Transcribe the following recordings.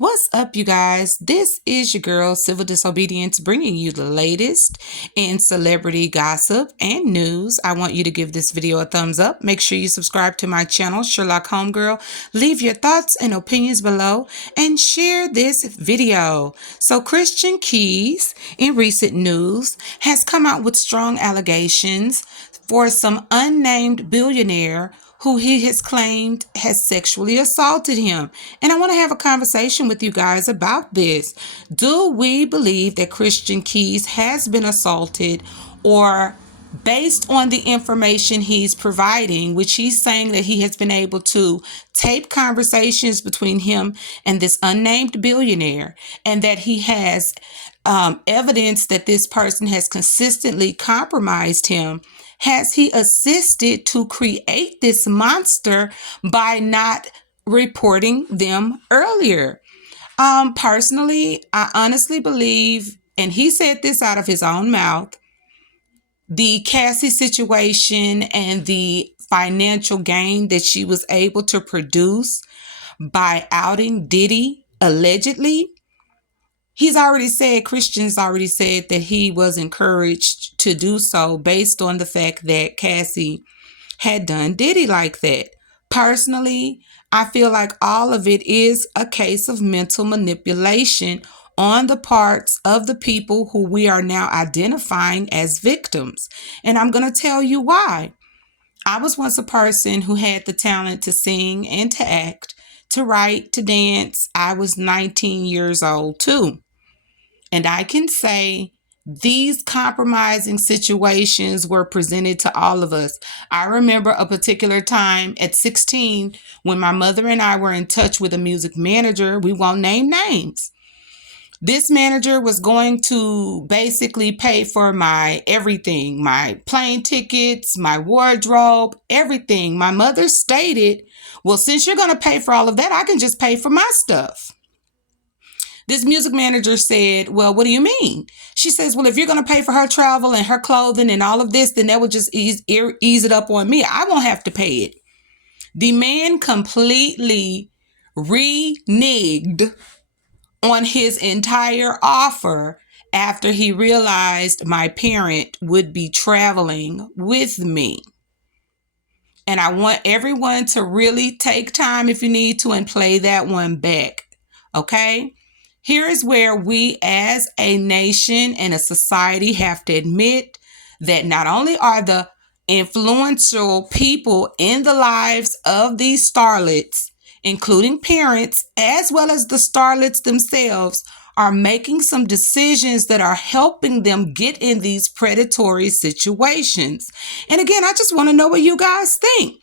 What's up, you guys? This is your girl, Civil Disobedience, bringing you the latest in celebrity gossip and news. I want you to give this video a thumbs up. Make sure you subscribe to my channel, Sherlock Homegirl. Leave your thoughts and opinions below and share this video. So, Christian Keys, in recent news, has come out with strong allegations for some unnamed billionaire who he has claimed has sexually assaulted him. And I want to have a conversation with you guys about this. Do we believe that Christian Keys has been assaulted, or based on the information he's providing, which he's saying that he has been able to tape conversations between him and this unnamed billionaire, and that he has evidence that this person has consistently compromised him? Has he assisted to create this monster by not reporting them earlier? Personally, I honestly believe, and he said this out of his own mouth, the Cassie situation and the financial gain that she was able to produce by outing Diddy allegedly. Christian's already said that he was encouraged to do so based on the fact that Cassie had done Diddy like that. Personally, I feel like all of it is a case of mental manipulation on the parts of the people who we are now identifying as victims. And I'm going to tell you why. I was once a person who had the talent to sing and to act, to write, to dance. I was 19 years old too. And I can say these compromising situations were presented to all of us. I remember a particular time at 16 when my mother and I were in touch with a music manager. We won't name names. This manager was going to basically pay for my everything, my plane tickets, my wardrobe, everything. My mother stated, well, since you're going to pay for all of that, I can just pay for my stuff. This music manager said, well, what do you mean? She says, well, if you're going to pay for her travel and her clothing and all of this, then that would just ease it up on me. I won't have to pay it. The man completely reneged on his entire offer after he realized my parent would be traveling with me. And I want everyone to really take time, if you need to, and play that one back. Okay? Here is where we as a nation and a society have to admit that not only are the influential people in the lives of these starlets, including parents, as well as the starlets themselves, are making some decisions that are helping them get in these predatory situations. And again, I just want to know what you guys think.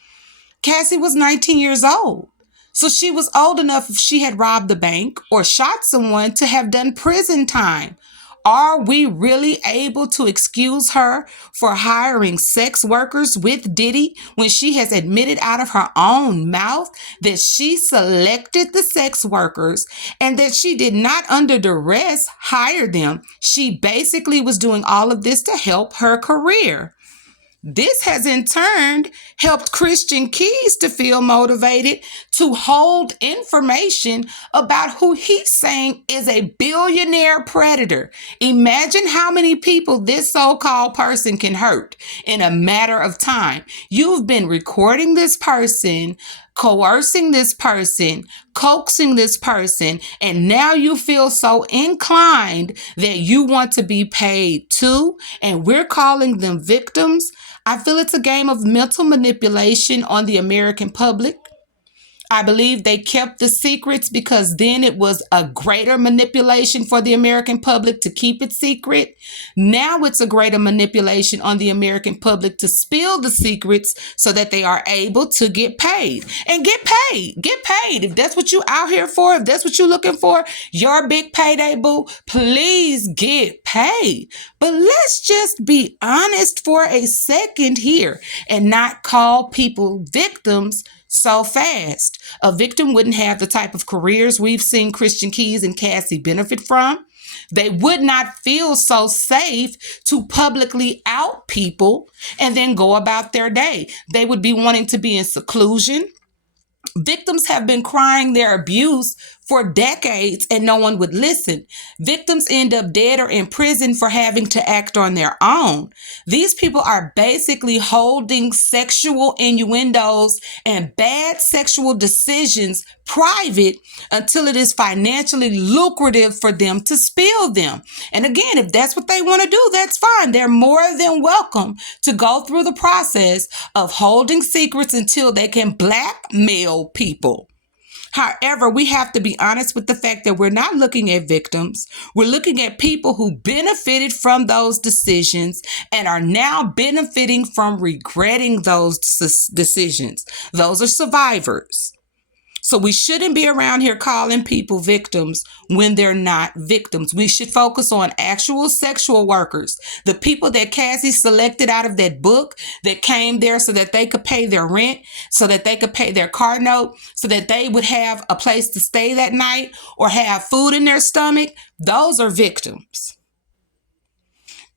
Cassie was 19 years old. So she was old enough, if she had robbed the bank or shot someone, to have done prison time. Are we really able to excuse her for hiring sex workers with Diddy when she has admitted out of her own mouth that she selected the sex workers and that she did not under duress hire them? She basically was doing all of this to help her career. This has in turn helped Christian Keys to feel motivated to hold information about who he's saying is a billionaire predator. Imagine how many people this so-called person can hurt in a matter of time. You've been recording this person, coercing this person, coaxing this person, and now you feel so inclined that you want to be paid too, and we're calling them victims. I feel it's a game of mental manipulation on the American public. I believe they kept the secrets because then it was a greater manipulation for the American public to keep it secret. Now it's a greater manipulation on the American public to spill the secrets so that they are able to get paid. And get paid. Get paid. If that's what you out here for, if that's what you're looking for, your big payday, boo, please get paid. But let's just be honest for a second here and not call people victims so fast. A victim wouldn't have the type of careers we've seen Christian Keys and Cassie benefit from. They would not feel so safe to publicly out people and then go about their day. They would be wanting to be in seclusion. Victims have been crying their abuse for decades and no one would listen. Victims end up dead or in prison for having to act on their own. These people are basically holding sexual innuendos and bad sexual decisions private until it is financially lucrative for them to spill them. And again, if that's what they want to do, that's fine. They're more than welcome to go through the process of holding secrets until they can blackmail people. However, we have to be honest with the fact that we're not looking at victims. We're looking at people who benefited from those decisions and are now benefiting from regretting those decisions. Those are survivors. So we shouldn't be around here calling people victims when they're not victims. We should focus on actual sexual workers, the people that Cassie selected out of that book that came there so that they could pay their rent, so that they could pay their car note, so that they would have a place to stay that night or have food in their stomach. Those are victims.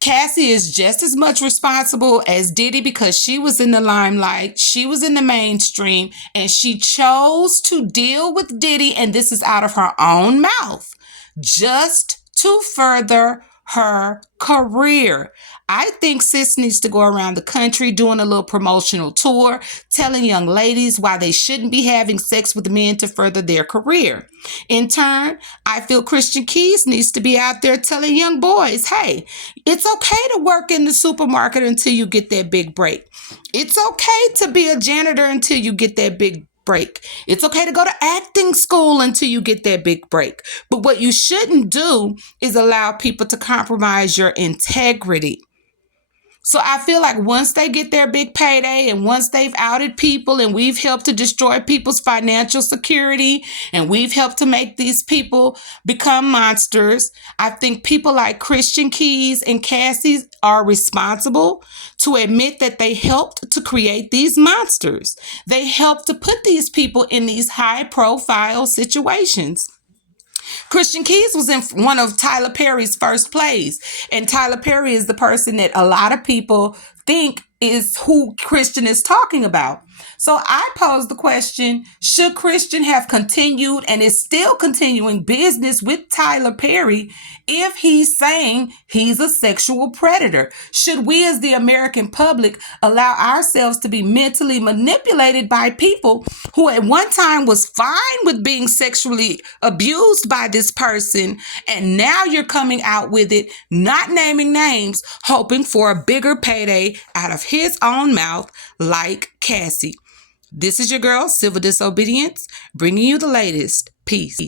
Cassie is just as much responsible as Diddy because she was in the limelight, she was in the mainstream, and she chose to deal with Diddy, and this is out of her own mouth, just to further her career. I think sis needs to go around the country doing a little promotional tour, telling young ladies why they shouldn't be having sex with men to further their career. In turn, I feel Christian Keys needs to be out there telling young boys, hey, it's okay to work in the supermarket until you get that big break. It's okay to be a janitor until you get that big break. It's okay to go to acting school until you get that big break. But what you shouldn't do is allow people to compromise your integrity. So I feel like once they get their big payday and once they've outed people and we've helped to destroy people's financial security and we've helped to make these people become monsters, I think people like Christian Keys and Cassie are responsible to admit that they helped to create these monsters. They helped to put these people in these high-profile situations. Christian Keys was in one of Tyler Perry's first plays. And Tyler Perry is the person that a lot of people think is who Christian is talking about. So I pose the question, should Christian have continued and is still continuing business with Tyler Perry if he's saying he's a sexual predator? Should we as the American public allow ourselves to be mentally manipulated by people who at one time was fine with being sexually abused by this person, and now you're coming out with it, not naming names, hoping for a bigger payday out of his own mouth like Cassie? This is your girl, Civil Disobedience, bringing you the latest. Peace.